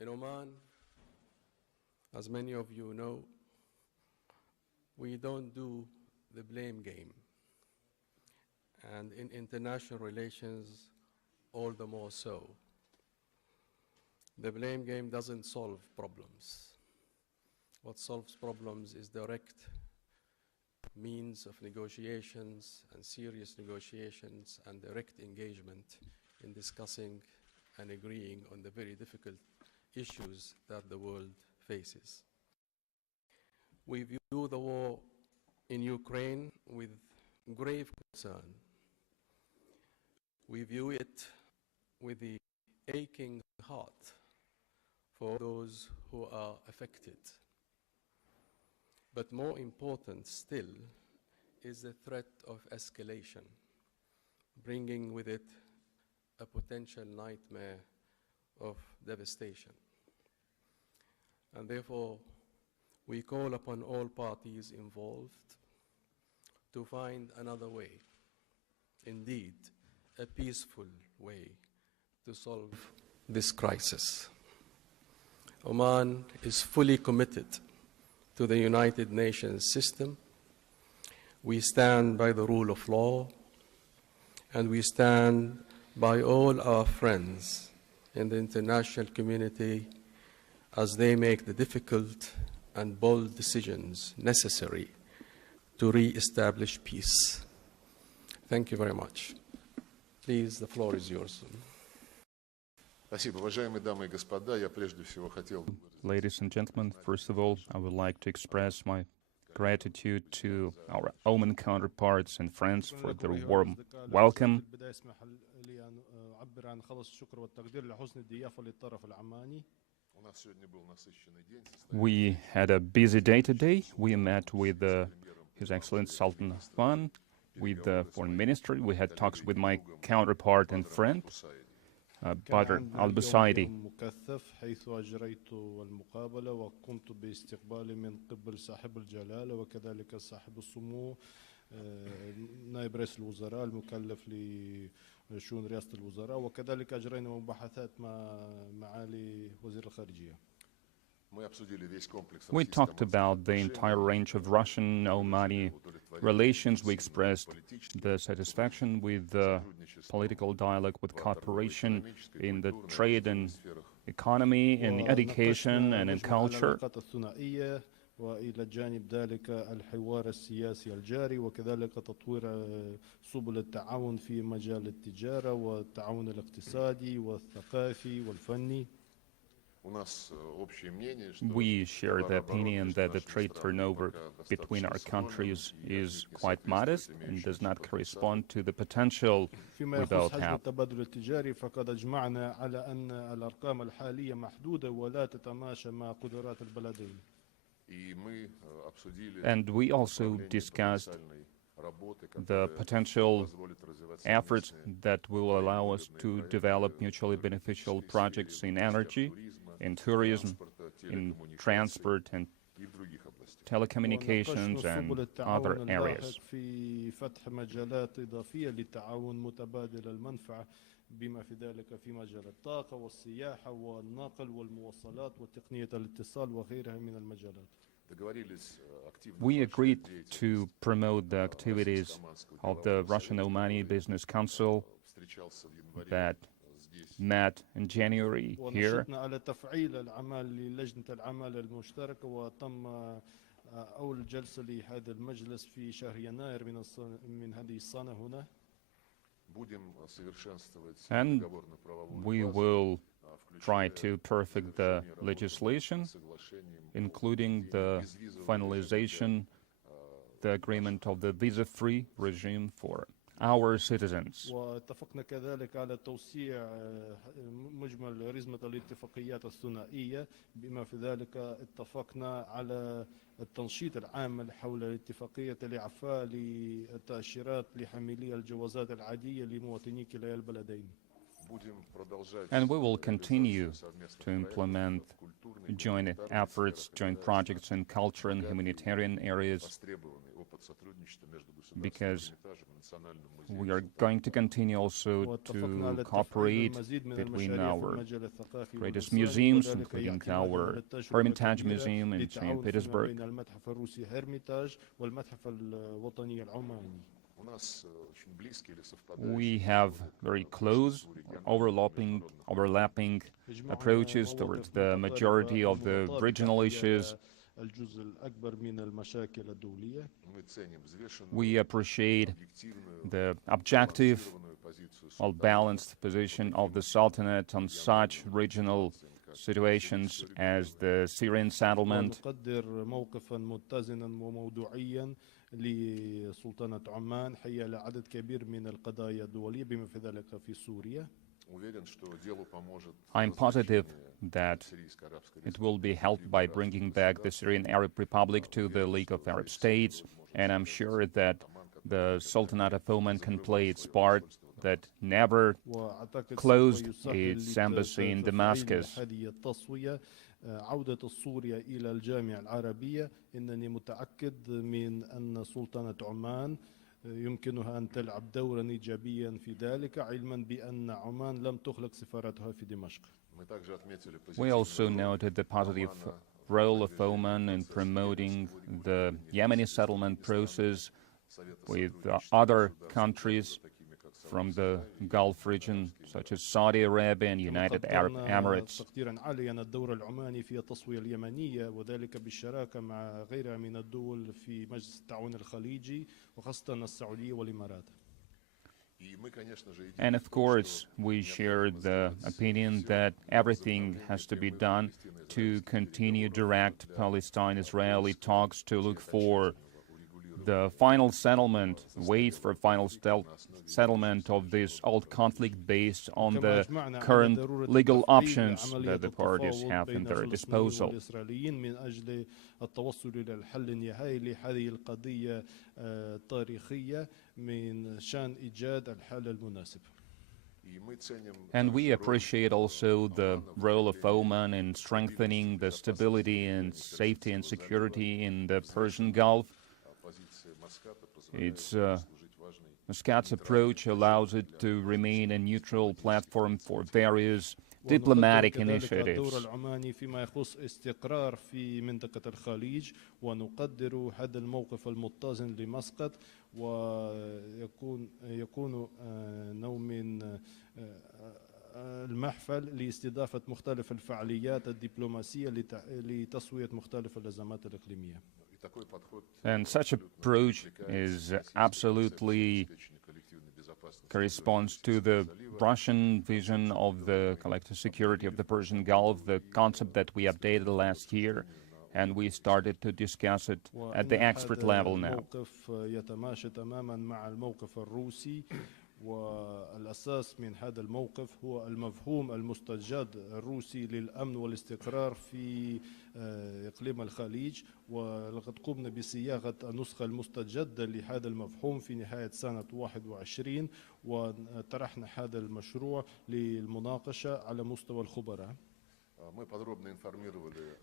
In Oman, as many of you know, we don't do the blame game. And in international relations, all the more so. The blame game doesn't solve problems. What solves problems is direct means of negotiations and serious negotiations and direct engagement in discussing and agreeing on the very difficult issues that the world faces. We view the war in Ukraine with grave concern. We view it with the aching heart for those who are affected. But more important still is the threat of escalation, bringing with it a potential nightmare of devastation. And therefore, we call upon all parties involved to find another way, indeed, a peaceful way to solve this crisis. Oman is fully committed to the United Nations system. We stand by the rule of law, and we stand by all our friends in the international community as they make the difficult and bold decisions necessary to re-establish peace. Thank you very much. Please, the floor is yours. Ladies and gentlemen, first of all, I would like to express my gratitude to our Oman counterparts and friends for their warm welcome. We had a busy day today. We met with His Excellency Sultan Khan, with the Foreign Ministry. We had talks with my counterpart and friend, Badr al-Busaidi. حيث أجريت المقابلة وقمت باستقبالي من قبل صاحب الجلالة وكذلك صاحب السمو نائب رئيس الوزراء المكلف لشؤون رئاسة الوزراء وكذلك أجرينا مباحثات مع معالي وزير الخارجية. We talked about the entire range of Russian-Omani relations. We expressed the satisfaction with the political dialogue, with cooperation in the trade and economy, in education and in culture. وإلى جانب ذلك الحوار السياسي الجاري وكذلك تطوير سبل التعاون في مجال التجارة والتعاون الاقتصادي والثقافي والفني. We share the opinion that the trade turnover between our countries is quite modest and does not correspond to the potential without help. التبادل التجاري فقد أجمعنا على أن الأرقام الحالية محدودة ولا تتماشى مع قدرات البلدين. And we also discussed the potential efforts that will allow us to develop mutually beneficial projects in energy, in tourism, in transport and telecommunications and other areas. في فتح مجالات إضافية للتعاون متبادل المنفعة بما في ذلك في مجال الطاقة والسياحة والنقل والمواصلات وتقنية الاتصال وغيرها من المجالات. We agreed to promote the activities of the Russian-Omani Business Council that met in January here. على تفعيل الأعمال للجنة العمل المشتركة وتم أول جلسة لهذا المجلس في شهر يناير من هذه السنة هنا. And we will try to perfect the legislation, including the finalization, the agreement of the visa-free regime for our citizens. واتفقنا كذلك على توسيع مجمل رزمة الاتفاقيات الثنائية بما في ذلك اتفقنا على التنشيط العام حول الاتفاقية لإعفاء التأشيرات لحاملي الجوازات العادية لمواطني كلا البلدين. And we will continue to implement joint efforts, joint projects in culture and humanitarian areas, because We are going to continue also to cooperate between our greatest museums, including our Hermitage Museum in St. Petersburg. We have very close, overlapping approaches towards the majority of the regional issues. We appreciate the objective, well-balanced position of the Sultanate on such regional situations as the Syrian settlement. لسلطنة عمان حيال عدد كبير من القضايا الدولية بما في ذلك في سوريا. I'm positive that it will be helped by bringing back the Syrian Arab Republic to the League of Arab States, and I'm sure that the Sultanate of Oman can play its part, that never closed its embassy in Damascus. عودة السورية إلى الجامعة العربية إنني متأكد من أن سلطنة عمان يمكنها أن تلعب دورا إيجابيا في ذلك علما بأن عمان لم تغلق سفارتها في دمشق. We also noted the positive role of Oman in promoting the Yemeni settlement process with other countries from the Gulf region, such as Saudi Arabia and United Arab Emirates. تقديرا عاليا الدور العماني في التصفية اليمنية وذلك بالشراكة مع غيرها من الدول في مجلس التعاون الخليجي وخاصة السعودية والإمارات. And of course, we share the opinion that everything has to be done to continue direct Palestine-Israeli talks to look for the final settlement, waits for final settlement of this old conflict based on the current legal options that the parties have in their disposal. And we appreciate also the role of Oman in strengthening the stability and safety and security in the Persian Gulf. Its Maskate's approach allows it to remain a neutral platform for various diplomatic initiatives. فيما يخص استقرار في منطقة الخليج ونقدر هذا الموقف المتزن لمسقط ويكون نوع من المحفل لاستضافة مختلف الفعاليات الدبلوماسية لتسوية مختلف الأزمات الإقليمية. And such approach is absolutely corresponds to the Russian vision of the collective security of the Persian Gulf, the concept that we updated last year, and we started to discuss it at the expert level now. والأساس من هذا الموقف هو المفهوم المستجد الروسي للأمن والاستقرار في إقليم الخليج ولقد قمنا بصياغة النسخة المستجدة لهذا المفهوم في نهاية سنة 21 وطرحنا هذا المشروع للمناقشة على مستوى الخبراء.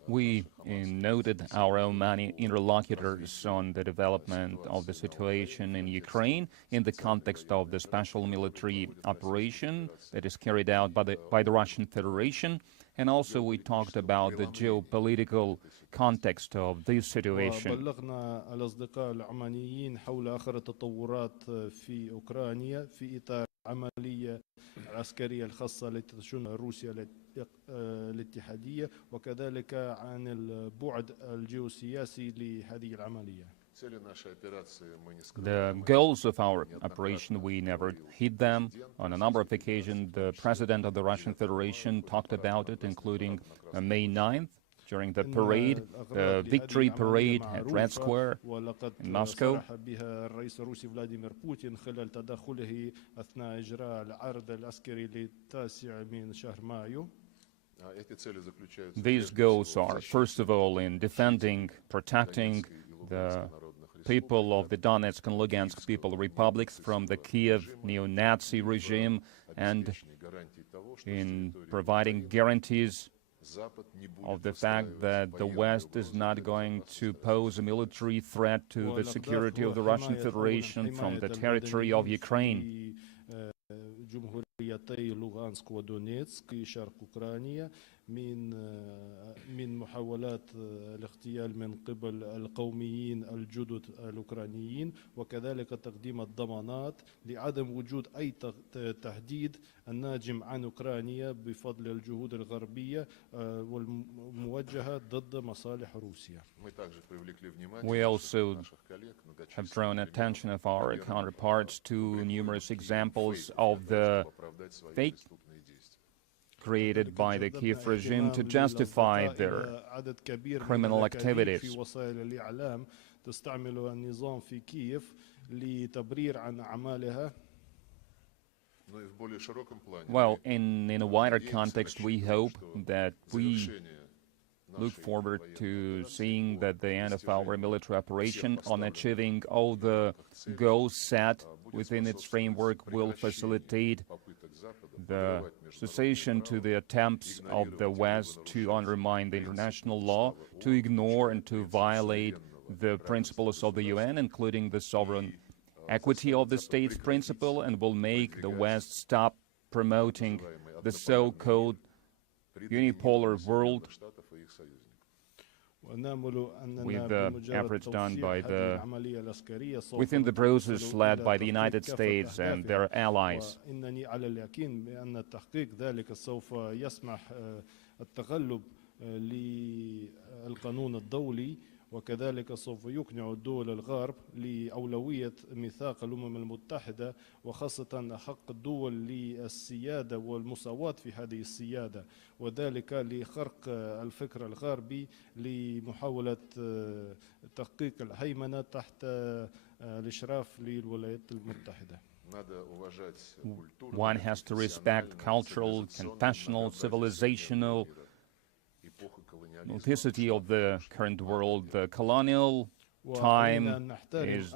We noted our Omani interlocutors on the development of the situation in Ukraine in the context of the special military operation that is carried out by the Russian Federation, and also we talked about the geopolitical context of this situation. وبلغنا الأصدقاء العمانيين حول آخر التطورات في أوكرانيا في إطار العملية العسكرية الخاصة التي تشن روسيا الاتحادية وكذلك عن البعد الجيوسياسي لهذه العملية. The goals of our operation, we never hid them. On a number of occasions, the President of the Russian Federation talked about it, including May 9th, during the parade, the victory parade at Red Square in Moscow. بها الرئيس الروسي فلاديمير بوتين خلال تدخله أثناء إجراء العرض العسكري للتاسع من شهر مايو. These goals are, first of all, in defending, protecting the people of the Donetsk and Lugansk People Republics from the Kiev neo-Nazi regime and in providing guarantees of the fact that the West is not going to pose a military threat to the security of the Russian Federation from the territory of Ukraine. جمهوريتي لوغانسك ودونيتسك في شرق أوكرانيا من محاولات الاغتيال من قبل القوميين الجدد الأوكرانيين، وكذلك تقديم الضمانات لعدم وجود أي تهديد الناجم عن أوكرانيا بفضل الجهود الغربية والموجهة ضد مصالح روسيا. We also have drawn attention of our counterparts to numerous examples of the fake created by the Kiev regime to justify their criminal activities. تستعمل النظام في كييف لتبرير عن أعمالها. Well, in a wider context, we hope that we look forward to seeing that the end of our military operation on achieving all the goals set within its framework will facilitate the cessation to the attempts of the West to undermine the international law, to ignore and to violate the principles of the UN, including the sovereign equity of the states principle, and will make the West stop promoting the so-called unipolar world with the efforts done by within the process led by the United States and their allies. وكذلك سوف يقنع الدول الغرب لأولوية ميثاق الأمم المتحدة، وخاصة حق الدول للسيادة والمساواة في هذه السيادة، وذلك لخرق الفكر الغربي لمحاولة تحقيق الهيمنة تحت الإشراف للولايات المتحدة. One has to respect cultural, confessional, civilizational multiplicity of the current world. The colonial time is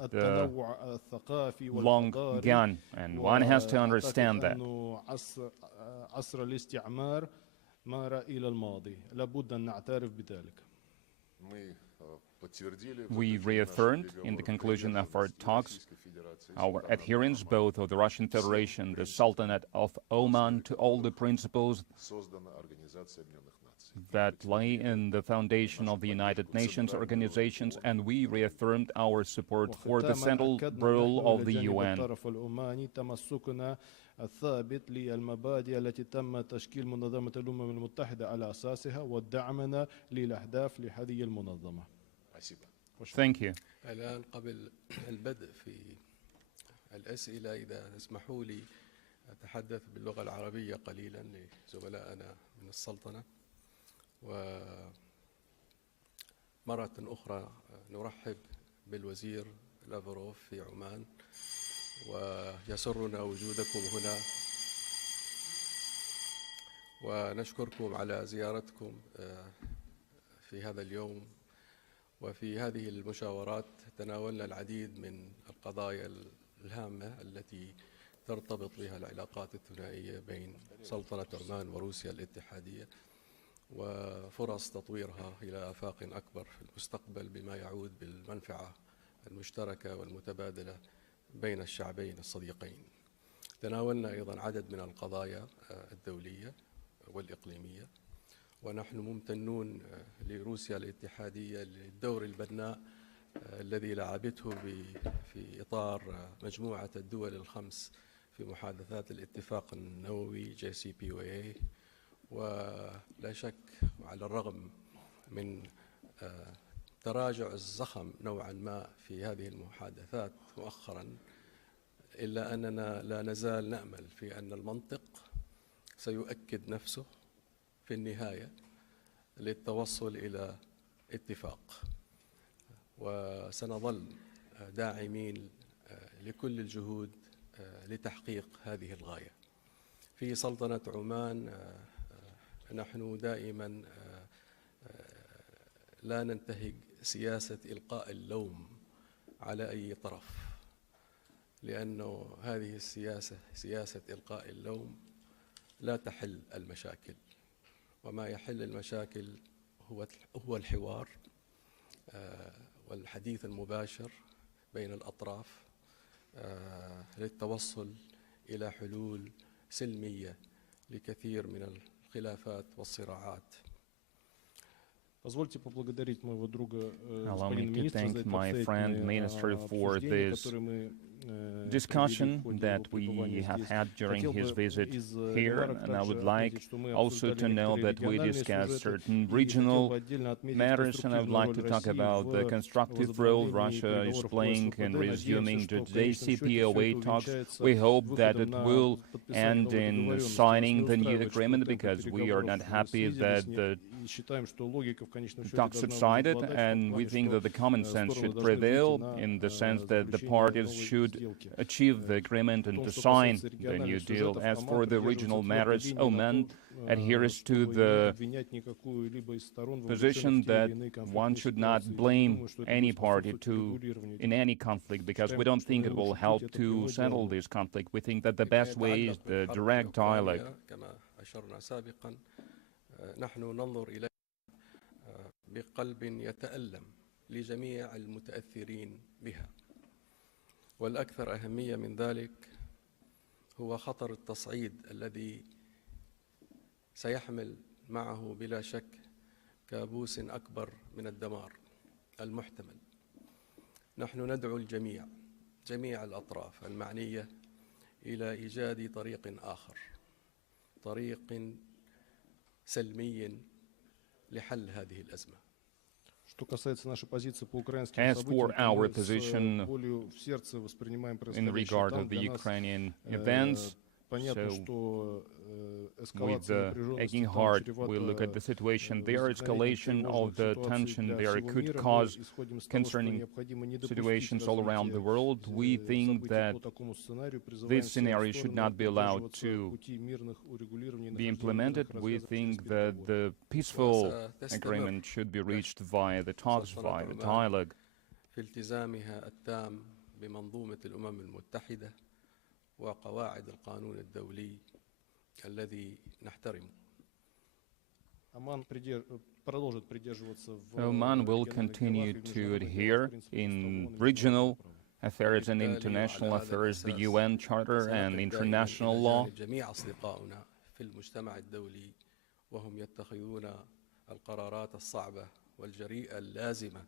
long gone, and one has to understand that. عصر الاستعمار مار إلى الماضي، لابد أن نعترف بذلك. We reaffirmed in the conclusion of our talks our adherence both of the Russian Federation, the Sultanate of Oman, to all the principles that lay in the foundation of the United Nations organizations, and we reaffirmed our support for the central role of the UN. الثابت للمبادئ التي تم تشكيل منظمة الأمم المتحدة على أساسها ودعمنا للأهداف لهذه المنظمة. Thank you. الآن قبل البدء في الأسئلة إذا تسمحوا لي أتحدث باللغة العربية قليلا لزملائنا من السلطنة. ومرة أخرى نرحب بالوزير لافروف في عمان، ويسرنا وجودكم هنا، ونشكركم على زيارتكم في هذا اليوم. وفي هذه المشاورات تناولنا العديد من القضايا الهامة التي ترتبط بها العلاقات الثنائية بين سلطنة عمان وروسيا الاتحادية، وفرص تطويرها إلى آفاق أكبر في المستقبل بما يعود بالمنفعة المشتركة والمتبادلة بين الشعبين الصديقين. تناولنا أيضا عدد من القضايا الدولية والإقليمية، ونحن ممتنون لروسيا الاتحادية للدور البناء الذي لعبته في إطار مجموعة الدول الخمس في محادثات الاتفاق النووي JCPOA. ولا شك وعلى الرغم من تراجع الزخم نوعا ما في هذه المحادثات مؤخرا، إلا أننا لا نزال نأمل في أن المنطق سيؤكد نفسه في النهاية للتوصل إلى اتفاق، وسنظل داعمين لكل الجهود لتحقيق هذه الغاية. في سلطنة عمان نحن دائما لا ننتهج سياسة إلقاء اللوم على أي طرف، لأنه هذه السياسة سياسة إلقاء اللوم لا تحل المشاكل، وما يحل المشاكل هو الحوار والحديث المباشر بين الأطراف للتوصل إلى حلول سلمية لكثير من الخلافات والصراعات. Позвольте поблагодарить моего друга, Allow me to thank my friend minister for this discussion that we have had during his visit here, and I would like also to know that we discussed certain regional matters, and I would like to talk about the constructive role Russia is playing in resuming the JCPOA talks. We hope that it will end in signing the new agreement, because we are not happy that the talks subsided, and we think that the common sense should prevail in the sense that the parties should achieve the agreement and to sign the new deal. As for the regional matters, Oman adheres to the position that one should not blame any party in any conflict, because we don't think it will help to settle this conflict. We think that the best way is the direct dialogue. بقلب يتألم لجميع المتأثرين بها، والأكثر أهمية من ذلك هو خطر التصعيد الذي سيحمل معه بلا شك كابوس أكبر من الدمار المحتمل. نحن ندعو جميع الأطراف المعنية إلى إيجاد طريق آخر، طريق سلمي لحل هذه الأزمة. As for our position in regard of the Ukrainian events, so with aching heart, we look at the situation there. Escalation of the tension there could cause concerning situations all around the world. We think that this scenario should not be allowed to be implemented. We think that the peaceful agreement should be reached via the talks, via the dialogue. في التزامها التام بمنظومة الأمم المتحدة وقواعد القانون الدولي الذي نحترمه. Oman will continue to adhere in regional affairs and international affairs, the UN Charter and international law. جميع أصدقائنا في المجتمع الدولي وهم يتخذون القرارات الصعبة والجريئة اللازمة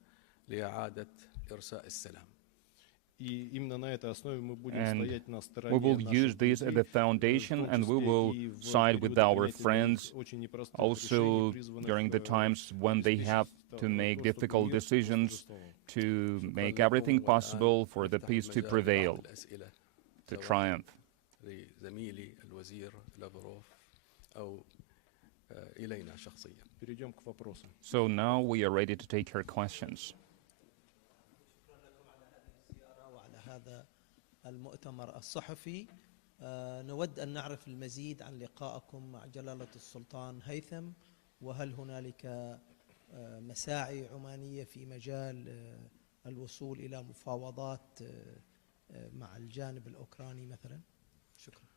لإعادة إرساء السلام. And we will use this as a foundation, and we will side with our friends also during the times when they have to make difficult decisions, to make everything possible for the peace to prevail, to triumph. So now we are ready to take your questions. هذا المؤتمر الصحفي نود أن نعرف المزيد عن لقائكم مع جلالة السلطان هيثم، وهل هنالك مساعي عمانية في مجال الوصول إلى مفاوضات مع الجانب الأوكراني مثلا؟ شكرا.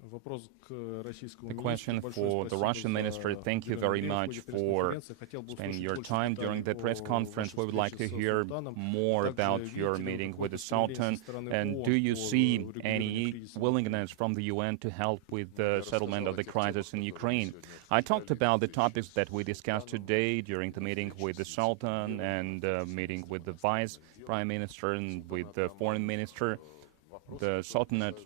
The question for the Russian minister: thank you very much for spending your time during the press conference. We would like to hear more about your meeting with the Sultan, and do you see any willingness from the UN to help with the settlement of the crisis in Ukraine? I talked about the topics that we discussed today during the meeting with the Sultan and meeting with the Vice Prime Minister and with the Foreign Minister, the Sultanate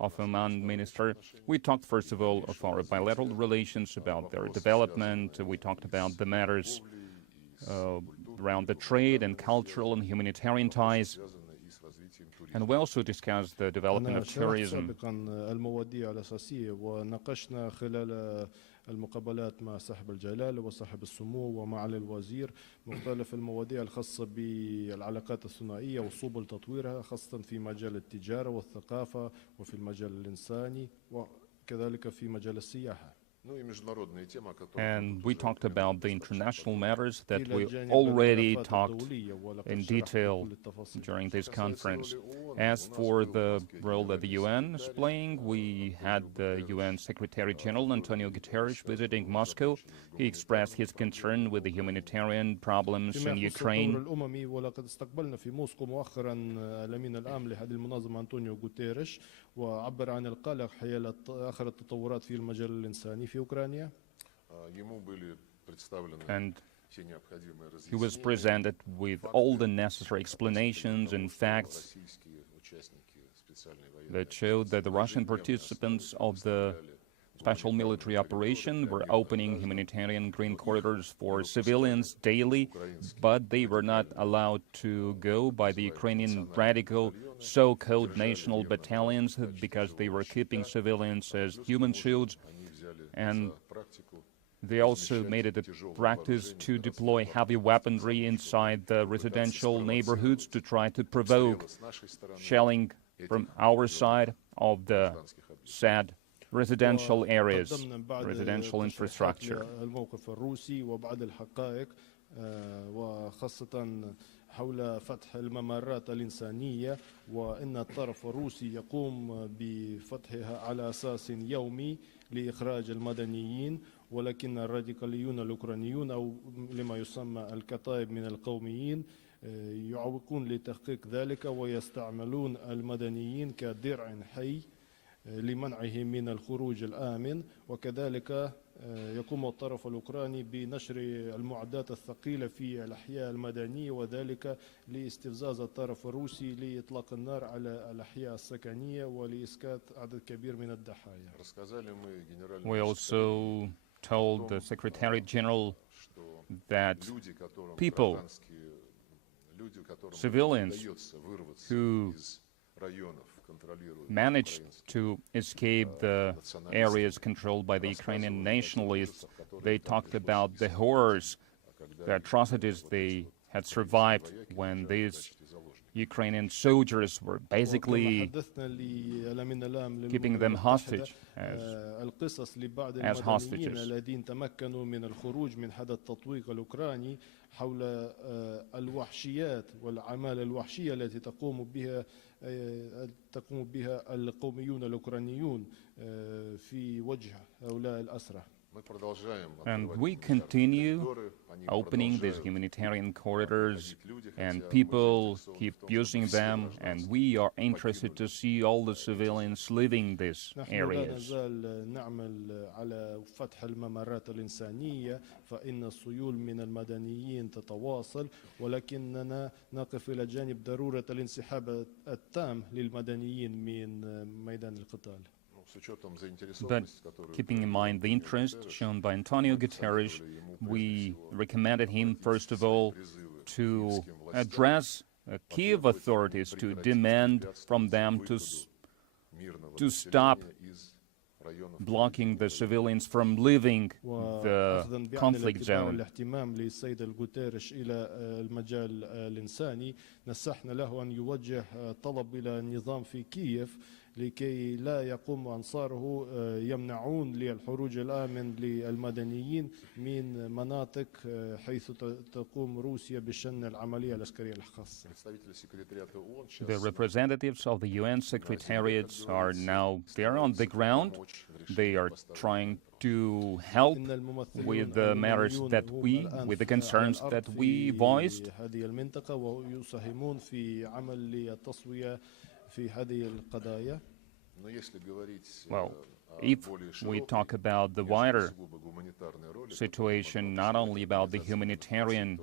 of Oman minister. We talked first of all of our bilateral relations, about their development. We talked about the matters around the trade and cultural and humanitarian ties. And we also discussed the development of tourism. المقابلات مع صاحب الجلالة وصاحب السمو ومعالي الوزير مختلف المواضيع الخاصة بالعلاقات الثنائية وصوب تطويرها، خاصة في مجال التجارة والثقافة وفي المجال الإنساني وكذلك في مجال السياحة. And we talked about the international matters that we already talked in detail during this conference. As for the role that the UN is playing, we had the UN Secretary General Antonio Guterres visiting Moscow. He expressed his concern with the humanitarian problems in Ukraine. ولقد استقبلنا في موسكو مؤخرا الأمين العام لهذه المنظمة أنطونيو غوتيريش وعبر عن القلق حيال آخر التطورات في المجال الإنساني في أوكرانيا. And he was presented with all the necessary explanations and facts that showed that the Russian participants of the special military operation were opening humanitarian green corridors for civilians daily, but they were not allowed to go by the Ukrainian radical so-called national battalions because they were keeping civilians as human shields. And they also made it a practice to deploy heavy weaponry inside the residential neighborhoods to try to provoke shelling from our side of the said residential areas, residential infrastructure. الموقف الروسي وبعض الحقائق وخاصة حول فتح الممرات الإنسانية وإن الطرف الروسي يقوم بفتحها على أساس يومي لإخراج المدنيين ولكن الراديكاليون الأوكرانيون أو لما يسمى الكتائب من القوميين يعوقون لتحقيق ذلك ويستعملون المدنيين كدرع حي لمنعهم من الخروج الآمن وكذلك يقوم الطرف الأوكراني بنشر المعدات الثقيلة في الأحياء المدنية وذلك لاستفزاز الطرف الروسي لإطلاق النار على الأحياء السكنية ولإسكات عدد كبير من الضحايا. We also told the Secretary General that people, civilians who managed to escape the areas controlled by the Ukrainian nationalists, they talked about the horrors, the atrocities they had survived when these Ukrainian soldiers were basically keeping them hostage as hostages. الذين تمكنوا من الخروج من هذا التطويق الأوكراني حول الوحشيات والأعمال الوحشية التي تقوم بها القوميون الأوكرانيون في وجه هؤلاء الأسرى. And we continue opening these humanitarian corridors, and people keep using them, and we are interested to see all the civilians leaving these areas. نعمل على فتح الممرات الإنسانية فإن السيول من المدنيين تتواصل ولكننا نقف إلى جانب ضرورة الانسحاب التام للمدنيين من ميدان القتال. But keeping in mind the interest shown by Antonio Guterres, we recommended him, first of all, to address Kiev authorities to demand from them to stop blocking the civilians from leaving the conflict zone. الاهتمام للسيد الغوتيريش إلى المجال الإنساني نصحنا له أن يوجه طلب إلى النظام في كييف لكي لا يقوم أنصاره يمنعون للخروج الآمن للمدنيين من مناطق حيث تقوم روسيا بشن العملية العسكرية الخاصة. The representatives of the UN secretariats are now there on the ground. They are trying to help with the matters that with the concerns that we voiced. هذه المنطقة ويساهمون في عمل التصفية في هذه القضايا. Well, if we talk about the wider situation, not only about the humanitarian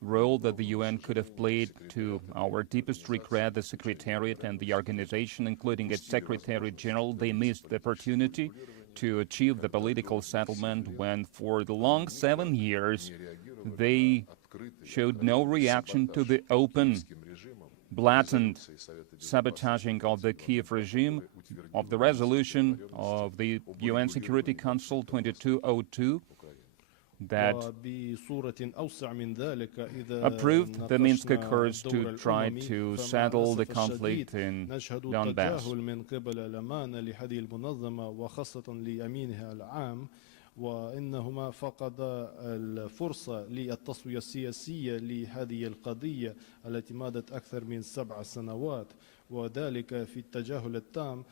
role that the UN could have played, to our deepest regret, the Secretariat and the organization, including its Secretary General, they missed the opportunity to achieve the political settlement when for the long 7 years they showed no reaction to the open, blatant sabotaging of the Kiev regime, of the resolution of the UN Security Council 2202 that approved the Minsk Accords to try to settle the conflict in Donbass. وإنهما فقدا الفرصة للتصفية السياسية لهذه القضية التي مادت أكثر من 7 سنوات، وذلك في التجاهل التام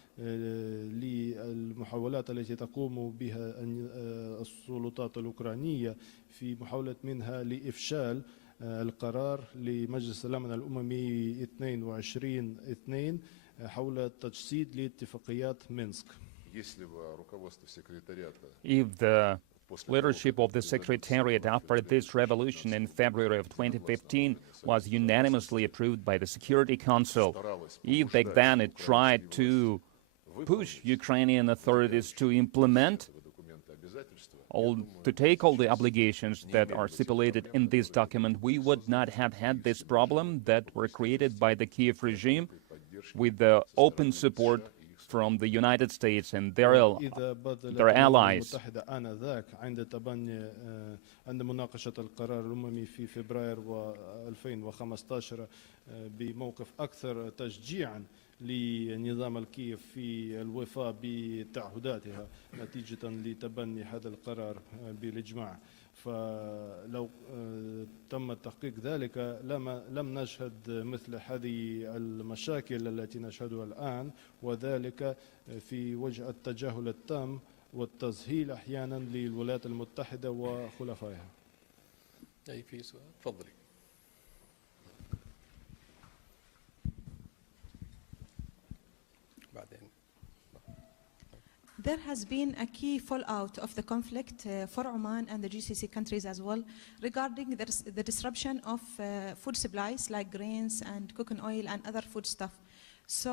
للمحاولات التي تقوم بها السلطات الأوكرانية في محاولة منها لإفشال القرار لمجلس الأمن الأممي 22/2 حول تجسيد لاتفاقيات مينسك. If the leadership of the Secretariat after this revolution in February of 2015 was unanimously approved by the Security Council, if back then it tried to push Ukrainian authorities to implement to take all the obligations that are stipulated in this document, we would not have had this problem that were created by the Kiev regime with the open support from the United States and their allies. عند مناقشة القرار الأممي في فبراير 2015 بموقف أكثر تشجيعا لنظام الكيف في الوفاء بتعهداتها نتيجة لتبني هذا القرار بالإجماع. فلو تم تحقيق ذلك لم نشهد مثل هذه المشاكل التي نشهدها الآن، وذلك في وجه التجاهل التام والتسهيل أحيانا للولايات المتحدة وخلفائها. أي في سؤال؟ تفضلي. There has been a key fallout of the conflict for Oman and the GCC countries as well regarding the disruption of food supplies like grains and cooking oil and other food stuff. So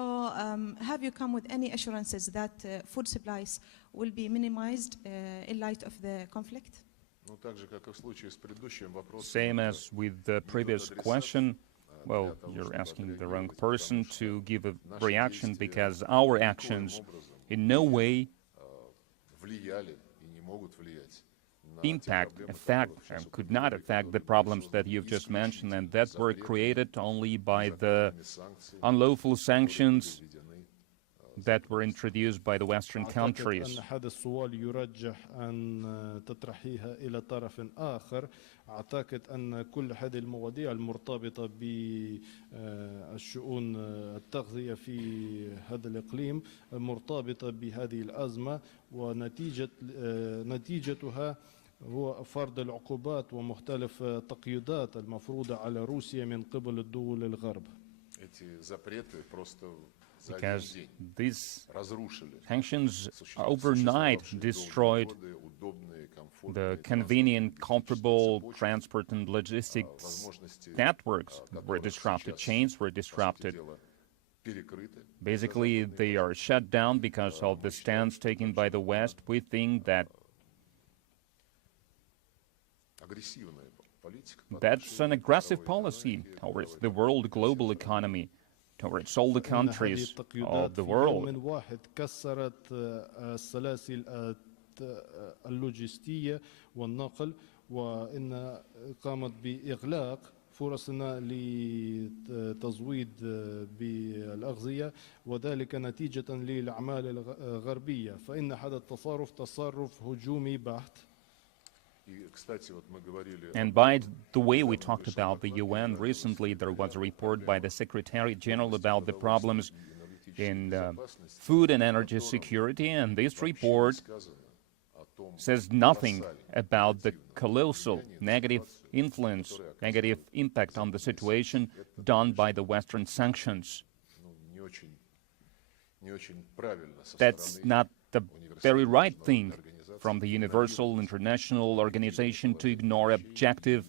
have you come with any assurances that food supplies will be minimized in light of the conflict? Same as with the previous question, well, you're asking the wrong person to give a reaction because our actions in no way could not affect the problems that you've just mentioned, and that were created only by the unlawful sanctions that were introduced by the Western countries. أعتقد أن كل هذه المواضيع المرتبطة بالشؤون التغذية في هذا الإقليم مرتبطة بهذه الأزمة، ونتيجتها هو فرض العقوبات ومختلف التقييدات المفروضة على روسيا من قبل الدول الغرب. Because these sanctions overnight destroyed the convenient, comparable transport and logistics networks were disrupted, chains were disrupted. Basically, they are shut down because of the stance taken by the West. We think that that's an aggressive policy towards the world global economy, towards all the countries of the world. اللوجستية والنقل، وإن قامت بإغلاق فرصنا لتزويد بالأغذية، وذلك نتيجة للأعمال الغربية، فإن هذا التصرف تصرف هجومي بحت. And by the way we talked about the UN, recently there was a report by the Secretary General about the problems in food and energy security, and this report says nothing about the colossal negative influence, negative impact on the situation done by the Western sanctions. That's not the very right thing from the Universal International Organization to ignore objective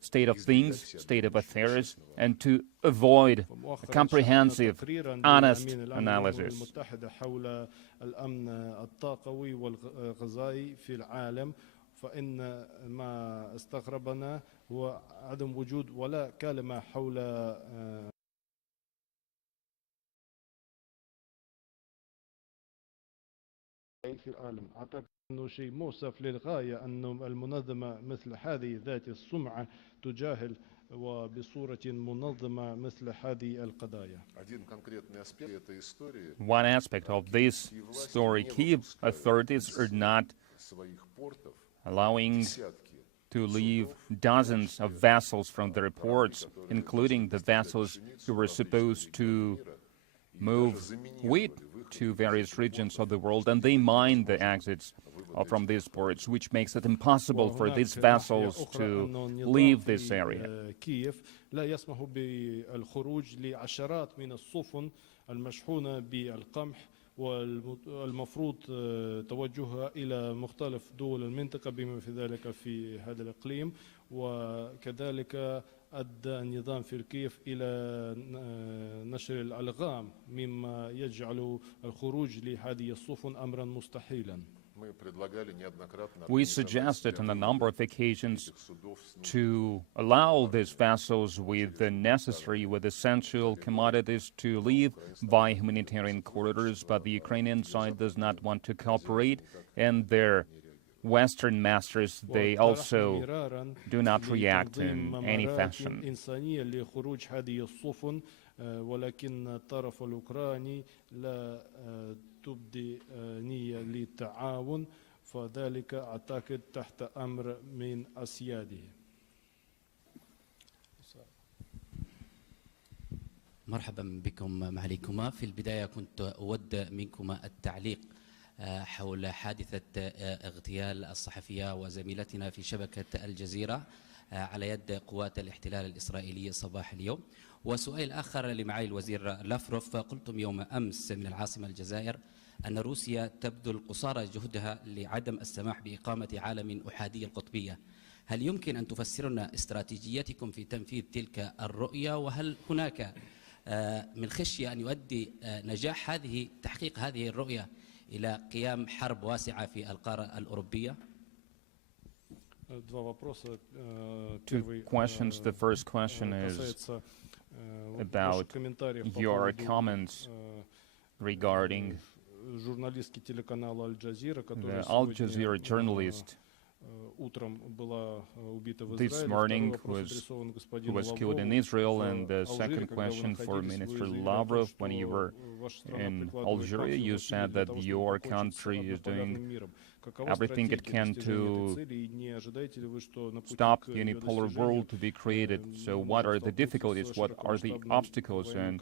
state of things, state of affairs, and to avoid a comprehensive, honest analysis. الأمن الطاقوي والغذائي في العالم، فإن ما استغربنا هو عدم وجود ولا كلمة حول في العالم. أعتقد أنه شيء مؤسف للغاية أن المنظمة مثل هذه ذات السمعة تجاهل وبصورة منظمة مثل هذه القضايا. One aspect of this story, Kyiv authorities are not allowing to leave dozens of vessels from their ports, including the vessels who were supposed to move wheat to various regions of the world, and they mine the exits from these ports, which makes it impossible for these vessels to leave this area. كييف لا يسمح بالخروج لعشرات من السفن المشحونة بالقمح والمفروض توجهها إلى مختلف دول المنطقة بما في ذلك في هذا الإقليم، وكذلك أدى النظام في كييف إلى نشر الألغام مما يجعل الخروج لهذه السفن أمرا مستحيلا. We suggested on a number of occasions to allow these vessels with the necessary, with essential commodities to leave by humanitarian corridors, but the Ukrainian side does not want to cooperate, and their Western masters, they also do not react in any fashion. ولكن الطرف الأوكراني لا تبدي نية للتعاون، فذلك أعتقد تحت أمر من أسياده. مرحبا بكم معاليكما. في البداية كنت أود منكما التعليق حول حادثة اغتيال الصحفية وزميلتنا في شبكة الجزيرة على يد قوات الاحتلال الإسرائيلية صباح اليوم. وسؤال آخر لمعالي الوزير لافروف، قلتم يوم أمس من العاصمة الجزائر أن روسيا تبذل قصارى جهدها لعدم السماح بإقامة عالم أحادي القطبية. هل يمكن أن تفسرنا استراتيجيتكم في تنفيذ تلك الرؤية؟ وهل هناك من خشية أن يؤدي نجاح تحقيق هذه الرؤية إلى قيام حرب واسعة في القارة الأوروبية؟ Two questions. The first question is about your comments regarding the Al Jazeera journalist this morning who was killed in Israel, and the second question for Minister Lavrov, when you were in Algeria, you said that your country is doing everything it can to stop the unipolar world to be created. So what are the difficulties, what are the obstacles, and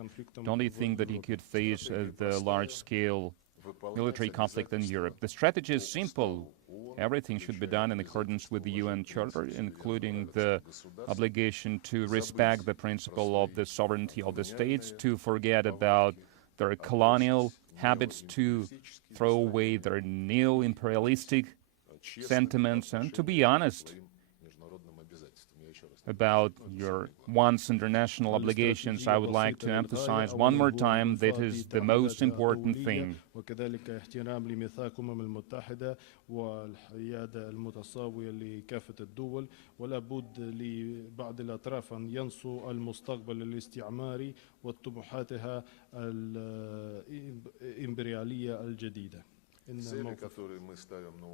don't you think that you could face the large-scale military conflict in Europe? The strategy is simple. Everything should be done in accordance with the UN Charter, including the obligation to respect the principle of the sovereignty of the states, to forget about their colonial habits, to throw away their neo-imperialistic sentiments, and to be honest about your once international obligations. I would like to emphasize one more time that is the most important thing. وكذلك احترام لميثاق المتحدة والحيادة المتساوية لكافة الدول، ولا بد لبعض الأطراف أن ينسوا المستقبل الاستعماري وطموحاتها الإمبريالية الجديدة.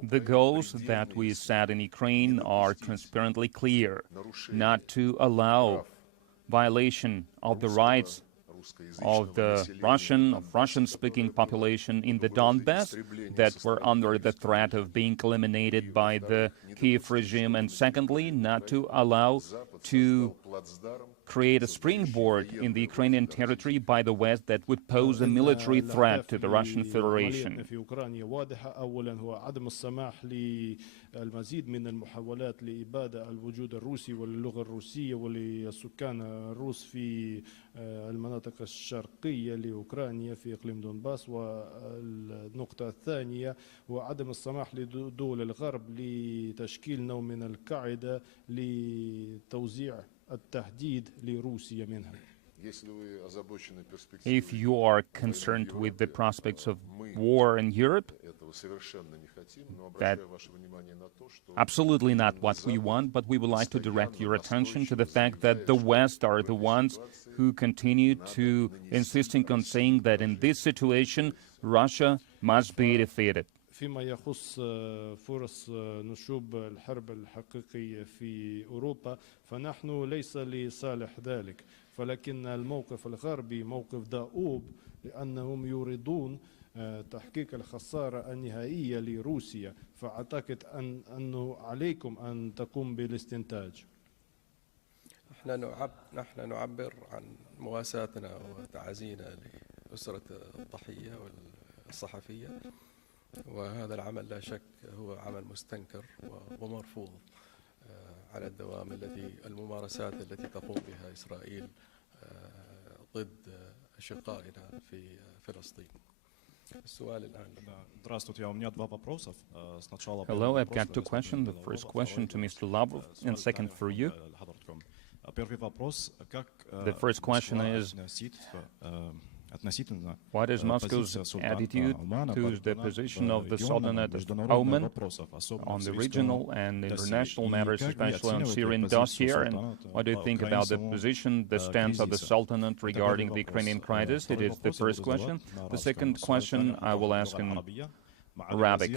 The goals that we set in Ukraine are transparently clear: not to allow violation of the rights of the Russian-speaking population in the Donbass that were under the threat of being eliminated by the Kiev regime, and secondly, not to allow to create a springboard in the Ukrainian territory by the West that would pose a military threat to the Russian Federation. المزيد من المحاولات لإبادة الوجود الروسي واللغة الروسية وللسكان الروس في المناطق الشرقية لأوكرانيا في إقليم دونباس. والنقطة الثانية هو عدم السماح لدول الغرب لتشكيل نوع من القاعدة لتوزيع التهديد لروسيا منها. If you are concerned with the prospects of war in Europe, that's absolutely not what we want, but we would like to direct your attention to the fact that the West are the ones who continue to insisting on saying that in this situation, Russia must be defeated. فيما يخص فرص نشوب الحرب الحقيقية في أوروبا، فنحن ليس لصالح ذلك، فلكن الموقف الغربي موقف دؤوب، لأنهم يريدون تحقيق الخسارة النهائية لروسيا، فأعتقد أنه عليكم أن تقوم بالاستنتاج. نحن نعبر عن مواساتنا وتعازينا لأسرة الضحية والصحفية، وهذا العمل لا شك هو عمل مستنكر ومرفوض على الدوام الممارسات التي تقوم بها إسرائيل ضد أشقائنا في فلسطين. السؤال الآن. Hello, I've got two questions. The first question to Mr. Lavrov and second for you. The first question is, what is Moscow's attitude to the position of the Sultanate of Oman on the regional and international matters, especially on Syrian dossier? And what do you think about the position, the stance of the Sultanate regarding the Ukrainian crisis? It is the first question. The second question I will ask in Arabic.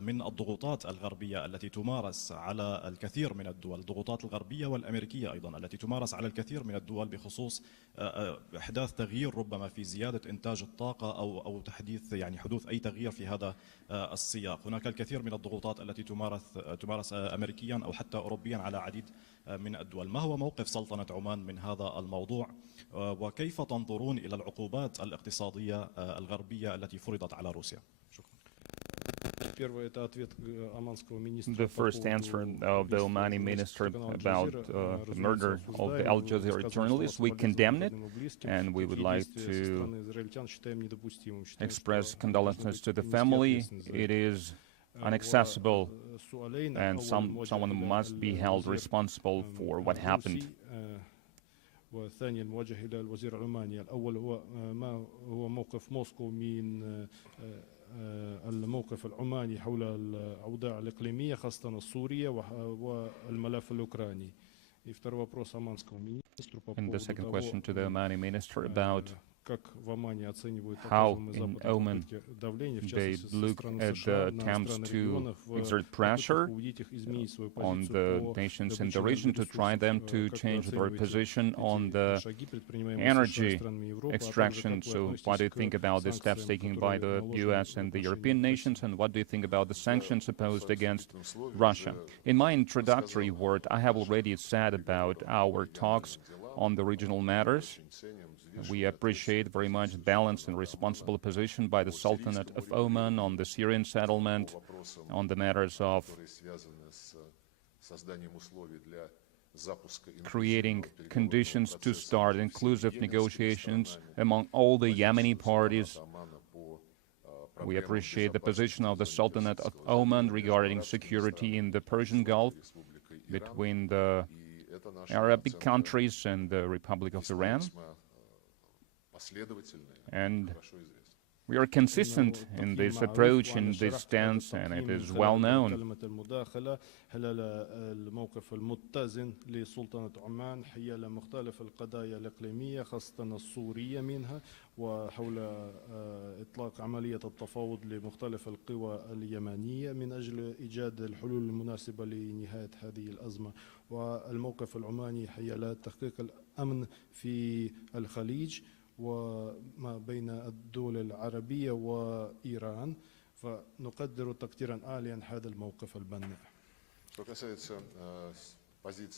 من الضغوطات الغربية التي تمارس على الكثير من الدول، الضغوطات الغربية والأمريكية أيضا التي تمارس على الكثير من الدول بخصوص إحداث تغيير ربما في زيادة إنتاج الطاقة أو تحديث حدوث أي تغيير في هذا السياق. هناك الكثير من الضغوطات التي تمارس أمريكيا أو حتى أوروبيا على عديد من الدول. ما هو موقف سلطنة عمان من هذا الموضوع، وكيف تنظرون إلى العقوبات الاقتصادية الغربية التي فرضت على روسيا؟ The first answer of the Omani minister about the murder of the Al Jazeera journalist, we condemn it, and we would like to express condolences to the family. It is unacceptable, and someone must be held responsible for what happened. وثانيا موجه إلى الوزير العماني. الأول هو ما هو موقف موسكو من الموقف العماني حول الأوضاع الإقليمية خاصة السورية والملف الأوكراني. And the second question to the Omani minister about how in Oman they look at the attempts to exert pressure on the nations in the region to try them to change their position on the energy extraction. So what do you think about the steps taken by the US and the European nations, and what do you think about the sanctions imposed against Russia? In my introductory word, I have already said about our talks on the regional matters. We appreciate very much balanced and responsible position by the Sultanate of Oman on the Syrian settlement, on the matters of creating conditions to start inclusive negotiations among all the Yemeni parties. We appreciate the position of the Sultanate of Oman regarding security in the Persian Gulf between the Arabic countries and the Republic of Iran. And we are consistent in this approach, in this stance, and it is well known. الموقف المتزن لسلطنة عمان حيال مختلف القضايا الإقليمية خاصة السورية منها، وحول إطلاق عملية التفاوض لمختلف القوى اليمنية من أجل إيجاد الحلول المناسبة لنهاية هذه الأزمة، والموقف العماني حيال تحقيق الأمن في الخليج وما بين الدول العربية وإيران، فنقدر تقديرا عاليا هذا الموقف البناء.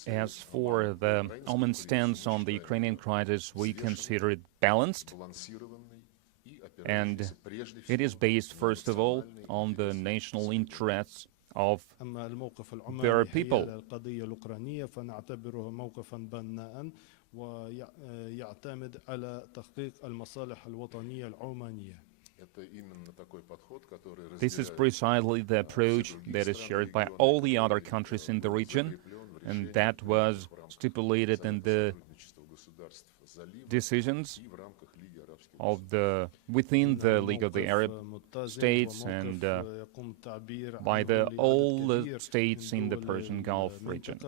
As for the Oman stance on the Ukrainian crisis, we consider it balanced, and it is based, first of all, on the national interests of their people. ويعتمد على تحقيق المصالح الوطنية العمانية. This is precisely the approach that is shared by all the other countries in the region, and that was stipulated in the decisions of within the League of the Arab States and by all the states in the Persian Gulf region.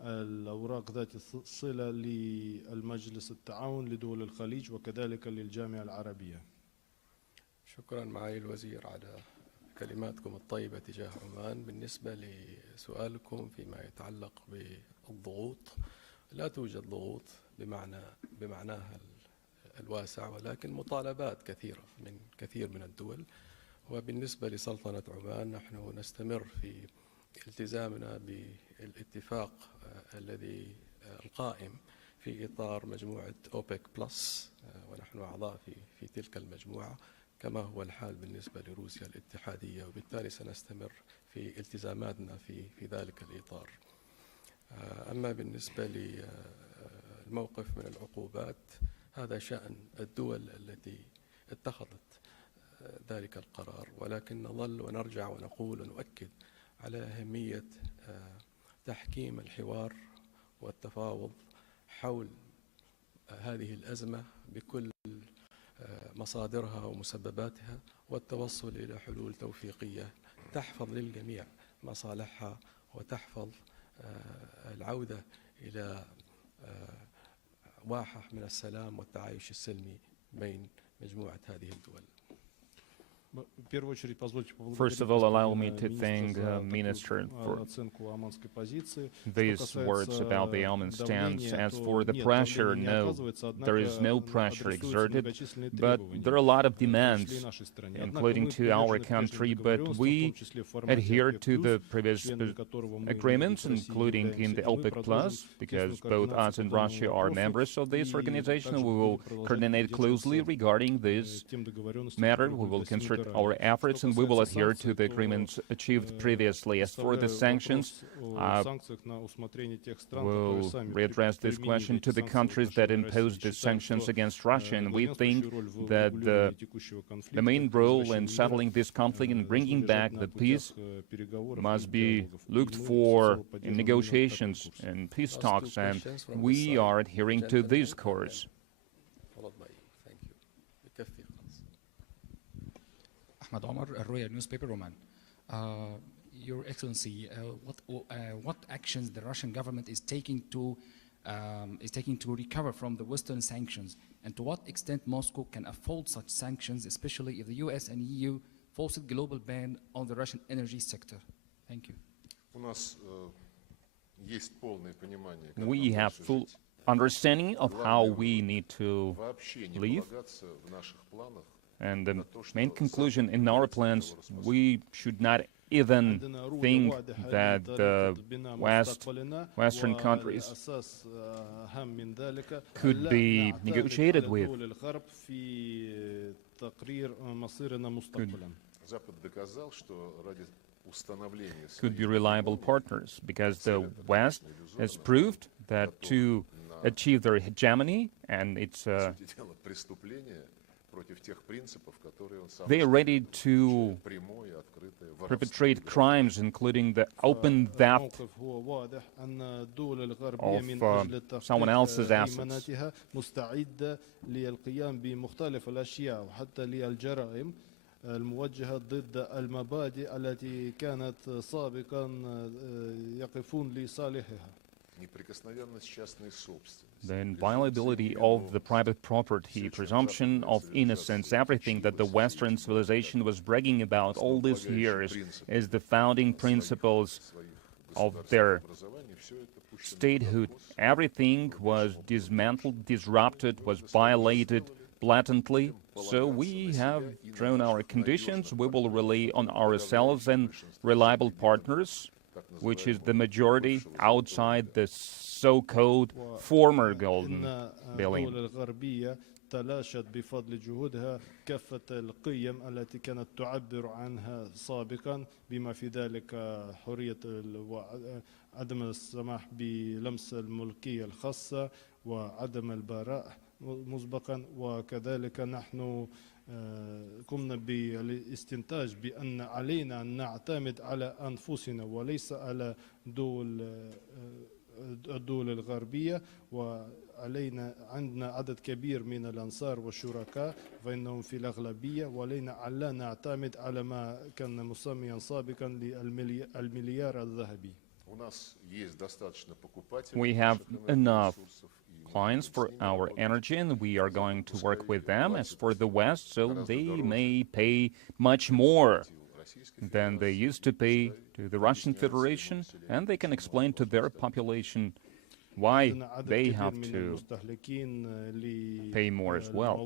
الأوراق ذات الصلة للمجلس التعاون لدول الخليج وكذلك للجامعة العربية. شكرا معالي الوزير على كلماتكم الطيبة تجاه عمان. بالنسبة لسؤالكم فيما يتعلق بالضغوط، لا توجد ضغوط بمعناها الواسع، ولكن مطالبات كثيرة من كثير من الدول. وبالنسبة لسلطنة عمان نحن نستمر في التزامنا بالاتفاق الذي القائم في إطار مجموعة أوبك بلس، ونحن أعضاء في تلك المجموعة كما هو الحال بالنسبة لروسيا الاتحادية، وبالتالي سنستمر في التزاماتنا في ذلك الإطار. أما بالنسبة للموقف من العقوبات هذا شأن الدول التي اتخذت ذلك القرار، ولكن نظل ونرجع ونقول ونؤكد على أهمية تحكيم الحوار والتفاوض حول هذه الأزمة بكل مصادرها ومسبباتها، والتوصل إلى حلول توفيقية تحفظ للجميع مصالحها وتحفظ العودة إلى واحة من السلام والتعايش السلمي بين مجموعة هذه الدول. First of all, allow me to thank the Minister for these words about the Oman stance. As for the pressure, no, there is no pressure exerted, but there are a lot of demands, including to our country, but we adhere to the previous agreements, including in the OPEC Plus, because both us and Russia are members of this organization. We will coordinate closely regarding this matter. We will consider our efforts, and we will adhere to the agreements achieved previously. As for the sanctions, we'll readdress this question to the countries that imposed the sanctions against Russia, and we think that the main role in settling this conflict and bringing back the peace must be looked for in negotiations and peace talks, and we are adhering to this course. Ahmad Omar, Royal Newspaper, Oman. Your Excellency, what actions the Russian government is taking to recover from the Western sanctions, and to what extent Moscow can afford such sanctions, especially if the US and EU force a global ban on the Russian energy sector? Thank you. We have full understanding of how we need to live. And the main conclusion in our plans, we should not even think that the Western countries could be negotiated with. Could be reliable partners, because the West has proved that to achieve their hegemony and its they are ready to perpetrate crimes, including the open theft of someone else's assets. الموجهة ضد المبادئ التي كانت سابقا يقفون لصالحها. The inviolability of the private property, presumption of innocence, everything that the Western civilization was bragging about all these years is the founding principles of their statehood. Everything was dismantled, disrupted, was violated blatantly. So we have drawn our conditions. We will rely on ourselves and reliable partners, which is the majority outside the so-called former Golden Billion. تلاشت بفضل جهودها كافة القيم التي كانت تعبر عنها سابقا، بما في ذلك حرية عدم السماح بلمس الملكية الخاصة وعدم البراء مسبقا. وكذلك نحن قمنا بالاستنتاج بأن علينا أن نعتمد على أنفسنا وليس على الدول الغربية، وعلينا عندنا عدد كبير من الأنصار والشركاء فإنهم في الأغلبية، وعلينا ألا نعتمد على ما كان مسميا سابقا للمليار الذهبي. We have enough clients for our energy, and we are going to work with them. As for the West, so they may pay much more than they used to pay to the Russian Federation, and they can explain to their population why they have to pay more as well.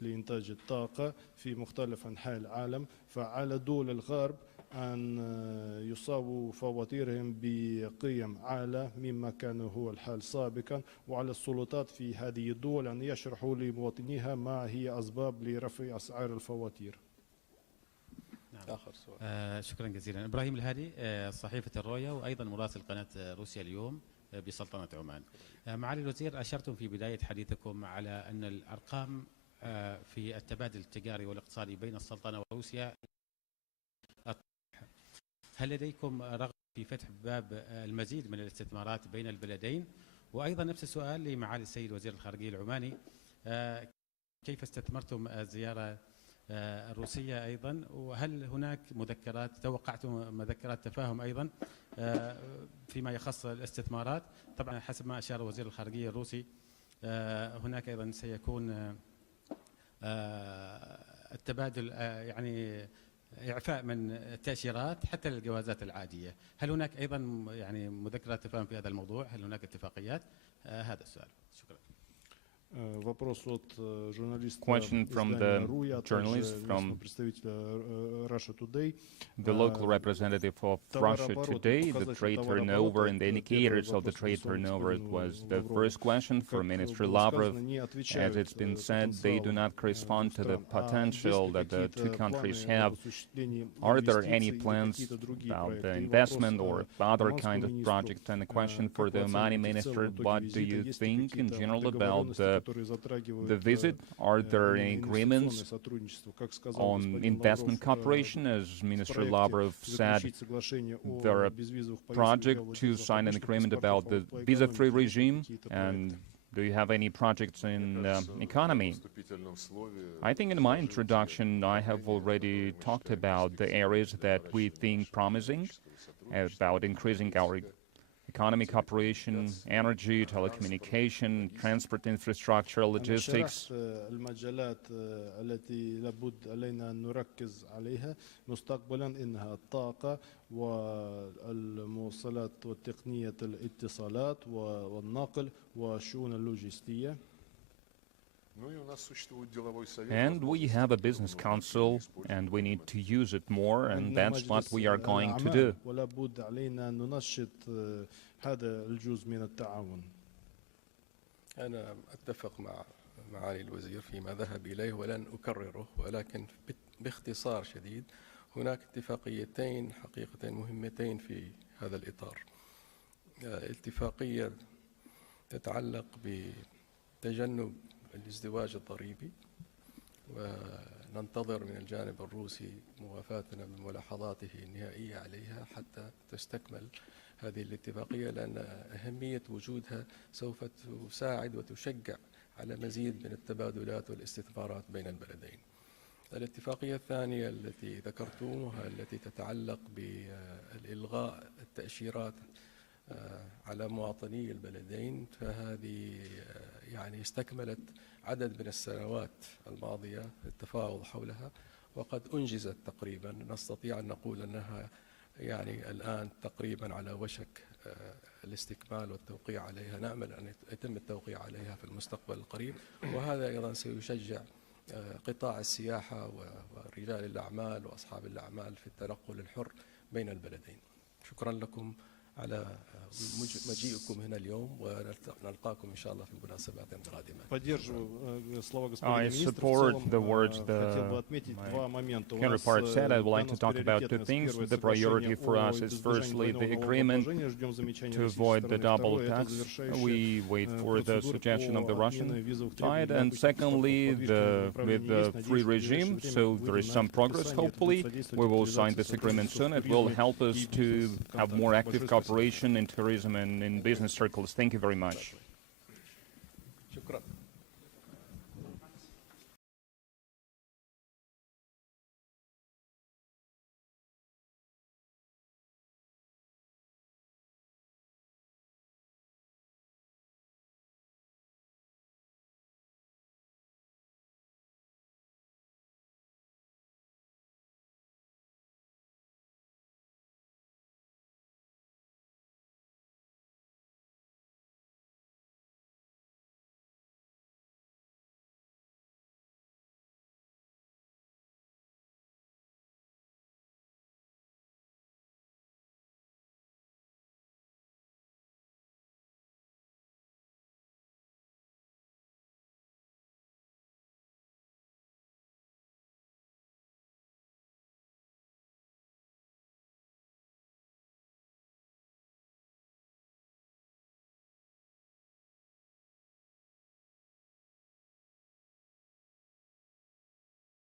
لإنتاج الطاقة في مختلف أنحاء العالم، فعلى دول الغرب أن يصابوا فواتيرهم بقيم أعلى مما كان هو الحال سابقا، وعلى السلطات في هذه الدول أن يشرحوا لمواطنيها ما هي أسباب لرفع أسعار الفواتير. آخر سؤال. شكرا جزيلا. إبراهيم الهادي، صحيفة الرؤيا وأيضا مراسل قناة روسيا اليوم بسلطنة عمان. معالي الوزير، أشرتم في بداية حديثكم على أن الأرقام في التبادل التجاري والاقتصادي بين السلطنة وروسيا، هل لديكم رغبة في فتح باب المزيد من الاستثمارات بين البلدين؟ وأيضا نفس السؤال لمعالي السيد وزير الخارجية العماني، كيف استثمرتم الزيارة الروسية أيضا؟ وهل هناك مذكرات، توقعتم مذكرات تفاهم أيضا فيما يخص الاستثمارات؟ طبعا حسب ما أشار وزير الخارجية الروسي هناك أيضا سيكون التبادل، يعني إعفاء من التأشيرات حتى للجوازات العادية. هل هناك أيضا يعني مذكرات تفاهم في هذا الموضوع؟ هل هناك اتفاقيات؟ هذا السؤال. شكرا. Question from the journalist from the local representative of Russia Today. The trade turnover and the indicators of the trade turnover was the first question for Minister Lavrov. As it's been said, they do not correspond to the potential that the two countries have. Are there any plans about the investment or other kind of projects? And the question for the Omani minister, what do you think in general about the visit? Are there any agreements on investment cooperation? As Minister Lavrov said, there are a project to sign an agreement about the visa-free regime. And do you have any projects in economy? I think in my introduction I have already talked about the areas that we think promising, about increasing our economic cooperation, energy, telecommunication, transport infrastructure, logistics. المجالات التي لابد علينا أن نركز عليها مستقبلا إنها الطاقة والمواصلات وتقنية الاتصالات والنقل والشؤون اللوجستية. And we have a business council, and we need to use it more, and that's what we are going to do. ولابد علينا أن ننشط هذا الجزء من التعاون. أنا أتفق مع معالي الوزير فيما ذهب إليه ولن أكرره، ولكن باختصار شديد هناك اتفاقيتين حقيقة مهمتين في هذا الإطار. اتفاقية تتعلق بتجنب الازدواج الضريبي، وننتظر من الجانب الروسي موافاتنا بملاحظاته النهائية عليها حتى تستكمل هذه الاتفاقية، لأن أهمية وجودها سوف تساعد وتشجع على مزيد من التبادلات والاستثمارات بين البلدين. الاتفاقية الثانية التي ذكرتموها التي تتعلق بالإلغاء التأشيرات على مواطني البلدين، فهذه يعني استكملت عدد من السنوات الماضية التفاوض حولها، وقد أنجزت تقريبا. نستطيع أن نقول أنها يعني الآن تقريبا على وشك الاستكمال والتوقيع عليها. نأمل أن يتم التوقيع عليها في المستقبل القريب، وهذا أيضا سيشجع قطاع السياحة ورجال الأعمال وأصحاب الأعمال في التنقل الحر بين البلدين. شكرا لكم على مجيئكم هنا اليوم، ونلقاكم إن شاء الله في المناسبات القادمة. I support the words the counterpart said. I would like to talk about two things. The priority for us is firstly the agreement to avoid the double tax. We wait for the suggestion of the Russian side. And secondly, with the free regime. So there is some progress, hopefully. We will sign this agreement soon. It will help us to have more active cooperation in tourism and in business circles. Thank you very much. شكرا.